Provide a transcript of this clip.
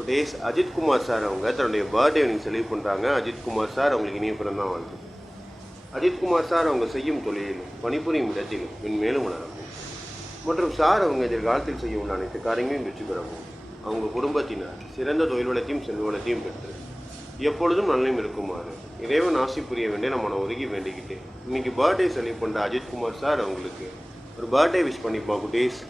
Today's Ajithkumar sir அவங்க தன்னுடைய birthday இன்னைக்கு செலிப்ரேட் பண்ணுறாங்க. அஜித்குமார் சார் அவங்களுக்கு இனிய பிறந்தான் வாழ்த்து. அஜித்குமார் சார் அவங்க செய்யும் தொழிலிலும் பணிபுரியும் இடத்திலும் மென்மேலும் வளரவும் மற்றும் சார் அவங்க எதிர்காலத்தில் செய்ய உள்ள அனைத்து காரியங்களையும் வெற்றி பெறவும் அவங்க குடும்பத்தினர் சிறந்த தொழில் வளத்தையும் செல்வ வளத்தையும் பெற்று எப்பொழுதும் நன்மையும் இருக்குமாறு இறைவன் ஆசி புரிய வேண்டிய நம்ம ஒதுக்கி வேண்டிக்கிட்டேன். இன்னைக்கு பர்த்டே செலிப்ரேட் பண்ணுற அஜித்குமார் சார் அவங்களுக்கு ஒரு பர்த்டே விஷ் பண்ணிப்பா குட்டேஸ்.